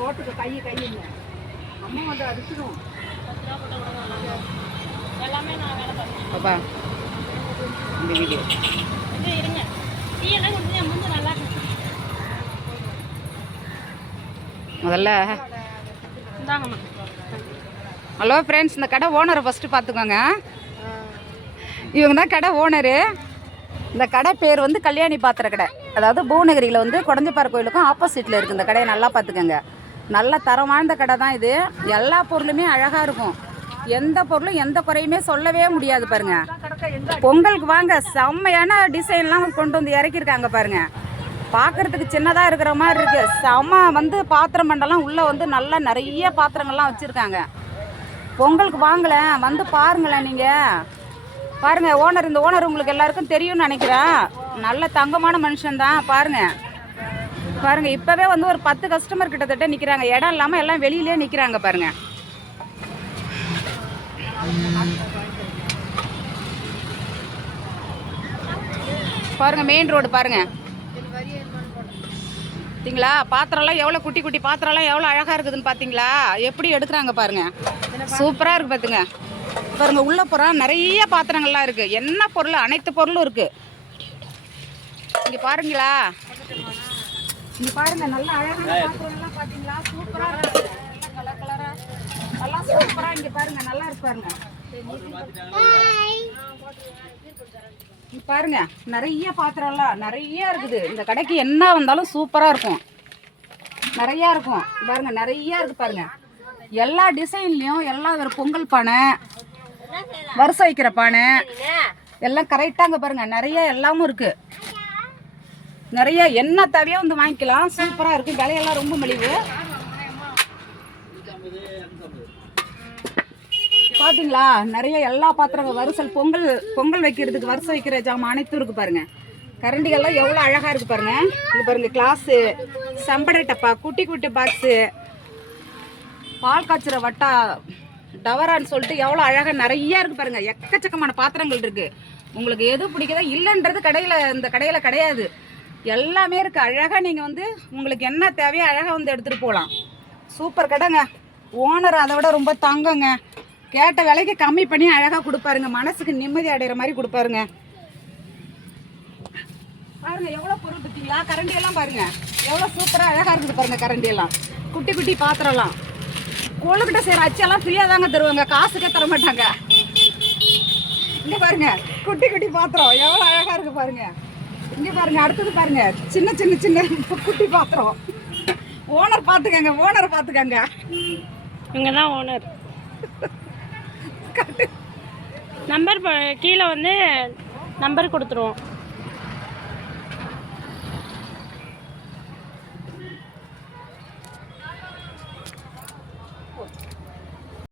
ரோட்டுக்கு கை அம்மா வந்து அடிச்சிடும் எல்லாமே. நான் வேலை பார்க்குறேன் பாப்பா. இந்த வீடியோ இது இருங்க. டீ எல்லாம் கொஞ்சம் முடிஞ்சு நல்லா முதல்ல. ஹலோ ஃப்ரெண்ட்ஸ், இந்த கடை ஓனரை ஃபஸ்ட்டு பார்த்துக்கோங்க. இவங்க தான் கடை ஓனரு. இந்த கடை பேர் வந்து கல்யாணி பாத்திர கடை. அதாவது பூநகரியில் வந்து கொடஞ்சப்பாறை கோயிலுக்கும் ஆப்போசிட்டில் இருக்குது இந்த கடையை. நல்லா பார்த்துக்கோங்க. நல்ல தரம் வாழ்ந்த கடை தான் இது. எல்லா பொருளுமே அழகாக இருக்கும். எந்த பொருளும் எந்த குறையுமே சொல்லவே முடியாது பாருங்க. பொங்கலுக்கு வாங்க, செம்மையான டிசைன்லாம் கொண்டு வந்து இறக்கியிருக்காங்க பாருங்க. பார்க்குறதுக்கு சின்னதாக இருக்கிற மாதிரி இருக்குது. செம்ம வந்து பாத்திரம் மண்டலம் உள்ளே வந்து நல்லா நிறைய பாத்திரங்கள்லாம் வச்சுருக்காங்க. பொங்கலுக்கு வாங்கலேன், வந்து பாருங்களேன். நீங்கள் பாருங்கள். ஓனர், இந்த ஓனர் உங்களுக்கு எல்லாருக்கும் தெரியும்னு நினைக்கிறேன். நல்ல தங்கமான மனுஷன்தான். பாருங்கள் பாருங்கள். இப்போவே வந்து ஒரு 10 கஸ்டமர் கிட்டத்தட்ட நிற்கிறாங்க. இடம் இல்லாமல் எல்லாம் வெளியிலே நிற்கிறாங்க பாருங்கள். பாருங்கள் மெயின் ரோடு பாருங்கள். பார்த்தீங்களா பாத்திரம்லாம் எவ்வளோ குட்டி குட்டி பாத்திரம்லாம் எவ்வளோ அழகாக இருக்குதுன்னு பார்த்தீங்களா? எப்படி எடுக்கிறாங்க பாருங்கள். சூப்பராக இருக்குது பார்த்துங்க. பாருங்கள் உள்ளே போகிறோம், நிறைய பாத்திரங்கள்லாம் இருக்குது. என்ன பொருள், அனைத்து பொருளும் இருக்குது. இங்கே பாருங்களா, இங்கே பாருங்கள். நல்லா அழகான பாத்திரங்கள்லாம் பார்த்தீங்களா? சூப்பராக இருக்குது. நல்லா கலர் கலராக நல்லா சூப்பராக. இங்கே பாருங்கள், நல்லா இருக்கு பாருங்க. இங்கே பாருங்க, நிறைய பாத்திரம்லாம் நிறைய இருக்குது. இந்த கடைக்கு என்ன வந்தாலும் சூப்பராக இருக்கும். நிறையா இருக்கும் பாருங்க. நிறையா இருக்குது பாருங்க. எல்லா டிசைன்லேயும் எல்லாம் ஒரு பொங்கல் பானை, வருஷம் வைக்கிற பானை எல்லாம் கரெக்டாங்க பாருங்க. நிறைய எல்லாமும் இருக்குது. நிறைய என்ன தேவையோ வந்து வாங்கிக்கலாம். சூப்பராக இருக்குது. விலையெல்லாம் ரொம்ப மலிவு. பார்த்தீங்களா? நிறைய எல்லா பாத்திரங்கள் வருஷம் பொங்கல் வைக்கிறதுக்கு வருஷம் வைக்கிற ஜாமான் அனைத்தும் இருக்குது பாருங்கள். கரண்டிகள்லாம் எவ்வளோ அழகாக இருக்குது பாருங்கள். இங்கே பாருங்கள், கிளாஸு, சம்படை டப்பா, குட்டி குட்டி பாக்ஸு, பால் காய்ச்சுற வட்டா, டவரான்னு சொல்லிட்டு எவ்வளோ அழகாக நிறைய இருக்குது பாருங்கள். எக்கச்சக்கமான பாத்திரங்கள் இருக்குது. உங்களுக்கு எது பிடிக்குதோ இல்லைன்றது இந்த கடையில் கிடையாது. எல்லாமே இருக்குது. அழகாக நீங்கள் வந்து உங்களுக்கு என்ன தேவையோ அழகாக வந்து எடுத்துகிட்டு போகலாம். சூப்பர் கடைங்க. ஓனர் அதை விட ரொம்ப தங்கங்க. கேட்ட விலைக்கு கம்மி பண்ணி அழகாக கொடுப்பாருங்க. மனசுக்கு நிம்மதி அடைகிற மாதிரி கொடுப்பாருங்க. பாருங்க எவ்வளோ பொருள் பார்த்தீங்களா? கரண்டியெல்லாம் பாருங்க எவ்வளோ சூப்பராக அழகாக இருக்குது பாருங்க. கரண்டியெல்லாம் குட்டி குட்டி பாத்திரம்லாம் கொழுக்கிட்ட செய்கிற அச்செல்லாம் ஃப்ரீயாக தாங்க தருவாங்க, காசுக்கே தர மாட்டாங்க. இங்கே பாருங்க குட்டி குட்டி பாத்திரம் எவ்வளோ அழகாக இருக்குது பாருங்க. இங்கே பாருங்க, அடுத்தது பாருங்க சின்ன சின்ன சின்ன குட்டி பாத்திரம். ஓனர் பார்த்துக்கங்க, ஓனரை பார்த்துக்கங்க. இவங்க தான் ஓனர். நம்பர் கீழே வந்து நம்பர் கொடுத்துருவோம்.